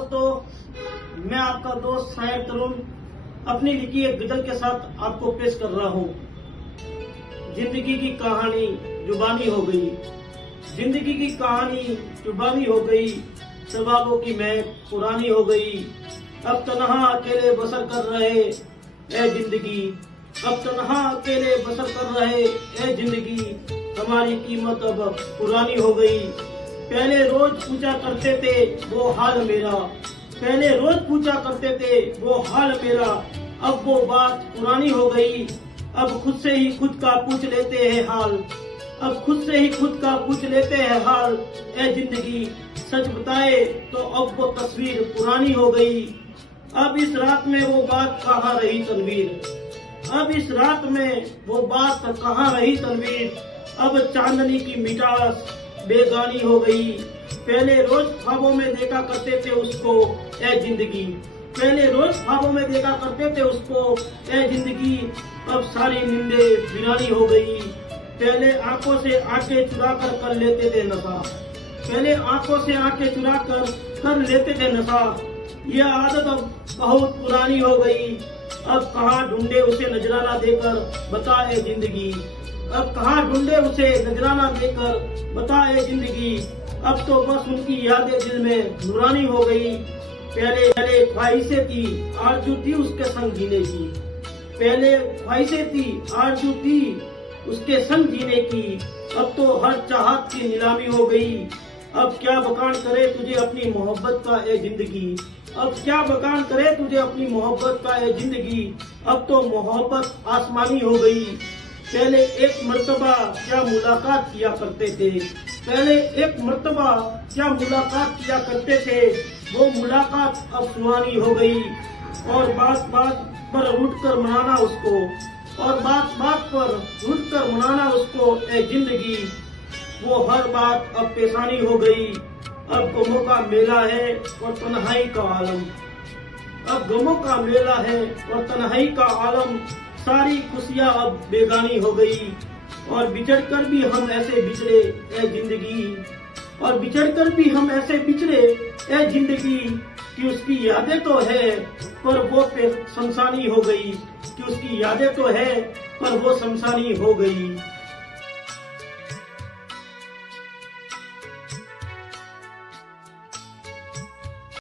दोस्तों, मैं आपका दोस्त शायर तरुण अपनी लिखी एक गजल के साथ आपको पेश कर रहा हूँ। जिंदगी की कहानी जुबानी हो गई, जिंदगी की कहानी जुबानी हो गई, सबाबों की महक पुरानी हो गई। अब तन्हा अकेले बसर कर रहे ए जिंदगी, अब तन्हा अकेले बसर कर रहे ए जिंदगी, हमारी कीमत अब पुरानी हो गई। पहले रोज पूछा करते थे वो हाल मेरा, पहले रोज पूछा करते थे वो हाल मेरा, अब वो बात पुरानी हो गई। अब खुद से ही खुद का पूछ लेते हैं हाल, अब खुद से ही खुद का पूछ लेते हैं हाल। ए जिंदगी सच बताए तो अब वो तस्वीर पुरानी हो गई। अब इस रात में वो बात कहाँ रही तनवीर, अब इस रात में वो बात कहाँ रही तनवीर, अब चांदनी की मिठास बेगानी हो गई। पहले रोज ख्वाबों में देखा करते थे उसको ए जिंदगी, पहले रोज ख्वाबों में देखा करते थे उसको ए जिंदगी, अब सारी नींदें वीरानी हो गई। पहले आंखों से आंखें चुरा कर लेते थे नशा, पहले आंखों से आंखें चुरा कर लेते थे नशा, यह आदत अब बहुत पुरानी हो गई। अब कहाँ ढूंढे उसे नजराना देकर बताए जिंदगी, अब कहाँ ढूंढे उसे नजराना देकर बताए जिंदगी, अब तो बस उनकी यादें दिल में नूरानी हो गई। पहले पहले ख्वाहिशें थी आरज़ू थी उसके संग जीने की, पहले ख्वाहिशें थी आरज़ू थी उसके संग जीने की, अब तो हर चाहत की नीलामी हो गई। अब क्या बखान करे तुझे अपनी मोहब्बत का ए जिंदगी, अब क्या बखान करे तुझे अपनी मोहब्बत का ए जिंदगी, अब तो मोहब्बत आसमानी हो गई। पहले एक मर्तबा क्या मुलाकात किया करते थे, पहले एक मर्तबा क्या मुलाकात किया करते थे, वो मुलाकात अब सुहानी हो गई। और बात बात पर रूठ कर मनाना उसको, और बात बात पर रूठ कर मनाना उसको ए जिंदगी, वो हर बात अब पेशानी हो गई। अब गमों का मेला है और तन्हाई का आलम, अब गमों का मेला है और तन्हाई का आलम, सारी खुशियाँ अब बेगानी हो गई। और बिछड़ कर भी हम ऐसे बिछड़े ए जिंदगी, और बिछड़ कर भी हम ऐसे बिछड़े ए जिंदगी, कि उसकी यादें तो है पर वो शमशानी हो गई, कि उसकी यादें तो है पर वो शमशानी हो गई।